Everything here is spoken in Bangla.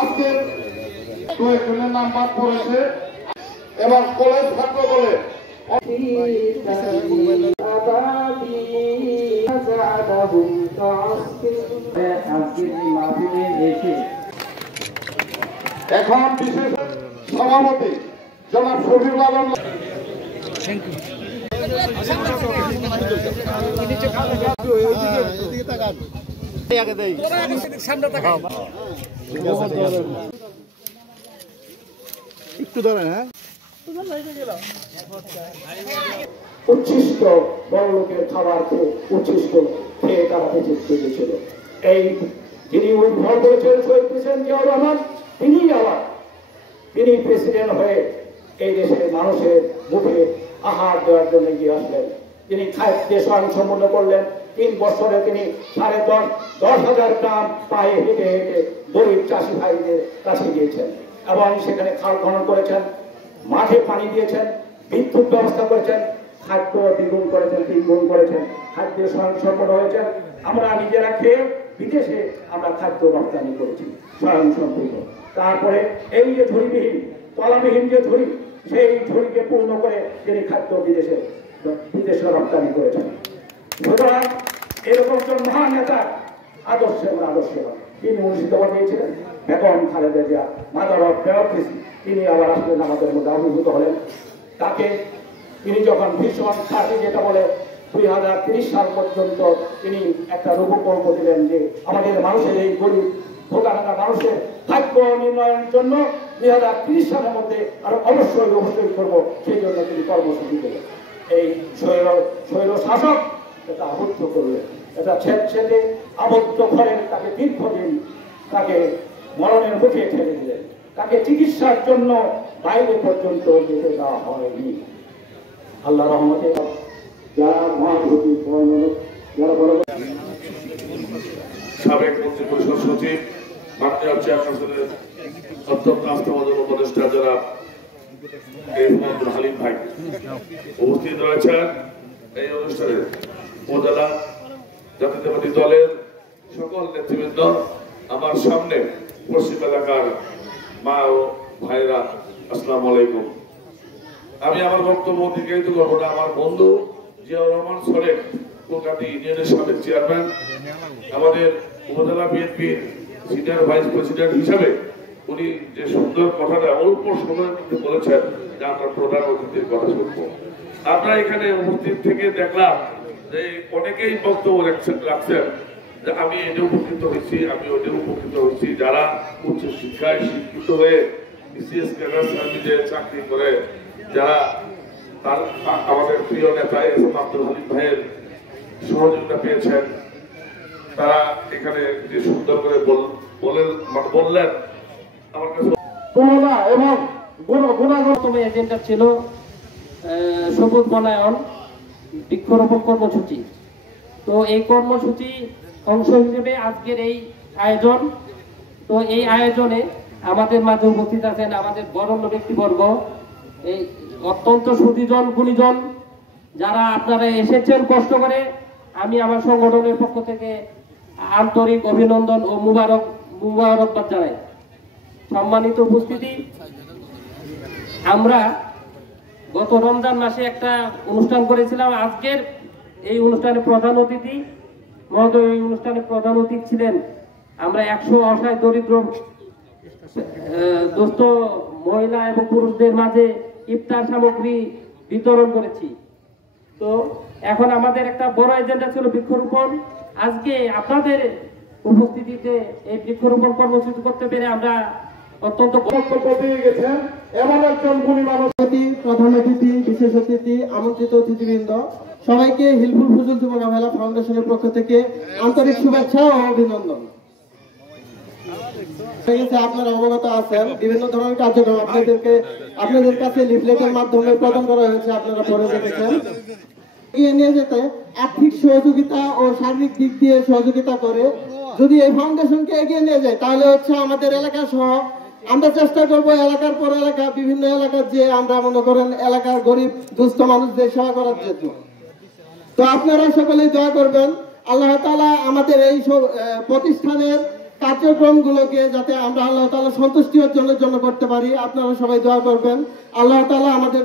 আজকে কয়েকজনের নাম বাদ পড়েছে এবং কলেজ ছাত্র বলে এখন বিশেষ সভাপতি জনাব শফিউল আলম একটু ধরেন। হ্যাঁ, উচ্ছিষ্ট বড় লোকের খাবার খেয়ে উচ্ছিষ্ট খেয়ে তারা বেঁচে গিয়েছিল। এই যিনি উদ্ভব করেছেন শহীদ প্রেসিডেন্ট জিয়াউর রহমান, তিনি প্রেসিডেন্ট হয়ে এই দেশের মানুষের মুখে আহার দেওয়ার জন্য এগিয়ে আসলেন। তিনি খাদ্যে স্বয়ংসম্পূর্ণ করলেন। 3 বছরে তিনি 10,500 গ্রাম পায়ে হেঁটে হেঁটে গরিব চাষি ভাইদের কাছে গিয়েছেন এবং সেখানে খাল খনন করেছেন, মাঠে পানি দিয়েছেন, বিদ্যুৎ ব্যবস্থা করেছেন, খাদ্য 2 গুণ করেছেন, 3 গুণ করেছেন, খাদ্যে স্বয়ংসম্পূর্ণ হয়েছেন। আমরা নিজেরা খেয়ে বিদেশে আমরা খাদ্য রপ্তানি করেছি স্বয়ংসম্পূর্ণ। তারপরে এই যে ঝুড়িবিহীন তলাবিহীন যে ঝুড়ি, সেই ঝুড়িকে পূর্ণ করে তিনি খাদ্য বিদেশে রপ্তানি করেছেন। সুতরাং এরকম একজন মহান নেতা আদর্শে তিনি মুর্শিদাবাদ দিয়েছিলেন Begum Khaleda Zia, mother of democracy. তিনি আবার আসলেন আমাদের মধ্যে আবির্ভূত হলেন। তাকে তিনি যখন ভীষণ সাথে যেটা বলে 2030 সাল পর্যন্ত তিনি একটা রূপকল্প দিলেন যে আমাদের মানুষের এই গরিব ভোগান্তা মানুষের ভাগ্য নির্ণয়ের জন্য 2030 সালের মধ্যে আরো অবশ্যই করবো, সেই জন্য তিনি কর্মসূচি দিলেন। এই স্বৈর শাসক এটা আবদ্ধ করলেন, এটা ছেড়ে আবদ্ধ করেন, তাকে দীর্ঘদিন তাকে মরণের মুখে ঠেলে দিলেন। তাকে চিকিৎসার জন্য বাইরে পর্যন্ত যেতে দেওয়া হয়নি। আল্লাহ রহমতে যারা মহাভূতি যারা বড় সাবেক মন্ত্রী পরিষদ সচিব মাননীয় চেয়ারপারসনের অত্যন্ত আস্থাভাজন উপদেষ্টা যারা হালিম ভাই উপস্থিত রয়েছেন এই অনুষ্ঠানে, উপজেলা জাতীয়তাবাদী দলের সকল নেতৃবৃন্দ, আমার সামনে পশ্চিম এলাকার মা ও ভাইরা, আসসালামু আলাইকুম। আমি আমার বক্তব্য দীর্ঘায়িত করবো না। আমার বন্ধু জিয়াউর রহমান সরেক কলকাতা ইউনিয়নের সাবেক চেয়ারম্যান, আমাদের উপজেলা বিএনপির সিনিয়র ভাইস প্রেসিডেন্ট হিসাবে উনি যে সুন্দর কথাটা অল্প সময়ের মধ্যে বলেছেন যে আমরা প্রধান অতিথির কথা শুনবো। আমরা এখানে উপস্থিত থেকে দেখলাম যে অনেকেই বক্তব্য রাখছেন যে আমি এটা উপকৃত হয়েছি, আমি ওটা উপকৃত হয়েছি। যারা উচ্চ শিক্ষায় শিক্ষিত হয়ে বিসিএস ক্যাডার সার্ভিসে চাকরি করে, যারা তার আমাদের প্রিয় নেতা আব্দুল হালিম ভাইয়ের সহযোগিতা পেয়েছেন, তারা এখানে যে সুন্দর করে বললেন আমার কাছে তুলনা এবং গুণগত এজেন্ডা ছিল সবুজ বনায়ন বৃক্ষরোপণ কর্মসূচি। তো এই কর্মসূচি অংশ হিসেবে আজকের এই আয়োজন। তো এই আয়োজনে আমাদের মাঝে উপস্থিত আছেন আমাদের বরেণ্য ব্যক্তিবর্গ, এই অত্যন্ত সুদীজন গুণীজন যারা আপনারা এসেছেন কষ্ট করে। আমি আমার সংগঠনের পক্ষ থেকে আন্তরিক অভিনন্দন ও মুবারকবাদ জানাই। সম্মানিত উপস্থিতি, আমরা গত রমজান মাসে একটা অনুষ্ঠান করেছিলাম। আজকের এই অনুষ্ঠানে প্রধান অতিথি মহোদয়, এই অনুষ্ঠানে প্রধান অতিথি ছিলেন আমরা 100 অসহায় দরিদ্র দুস্থ মহিলা এবং পুরুষদের মাঝে ইফতার সামগ্রী বিতরণ করেছি। তো এখন আমাদের একটা বড় এজেন্ডা ছিল বৃক্ষরোপণ। আজকে আপনাদের উপস্থিতিতে এই বৃক্ষরোপণ কর্মসূচি করতে পেরে আমরা অত্যন্ত বক্তব্য দিয়ে গেছেন এমন একজন গুণী মানুষ। প্রধান অতিথি, বিশেষ অতিথি, আমন্ত্রিত অতিথিবৃন্দ, সবাইকে হিলফুল ফুজুল যুব মেলা ফাউন্ডেশনের পক্ষ থেকে আন্তরিক শুভেচ্ছা ও অভিনন্দন। আপনারা অবগত আছেন বিভিন্ন ধরনের কার্যক্রম আপনাদের কাছে লিফলেটের মাধ্যমে প্রদান করা হয়েছে, আপনারা পড়ে দেখেছেন। এগিয়ে নিয়ে যেতে আর্থিক সহযোগিতা ও শারীরিক দিক দিয়ে সহযোগিতা করে যদি এই ফাউন্ডেশনকে এগিয়ে নিয়ে যায়, তাহলে হচ্ছে আমাদের এলাকা সহ আমরা চেষ্টা করবো এলাকার পর এলাকা, বিভিন্ন এলাকার যে আমরা মনে করেন এলাকার গরিব দুস্থ মানুষদের সেবা করার জন্য। তো আপনারা সকলেই দোয়া করবেন আল্লাহ তাআলা আমাদের এই প্রতিষ্ঠানের কার্যক্রমগুলোকে যাতে আমরা আল্লাহ তাআলা সন্তুষ্টি অর্জনের জন্য করতে পারি, আপনারা সবাই দোয়া করবেন। আল্লাহ তাআলা আমাদের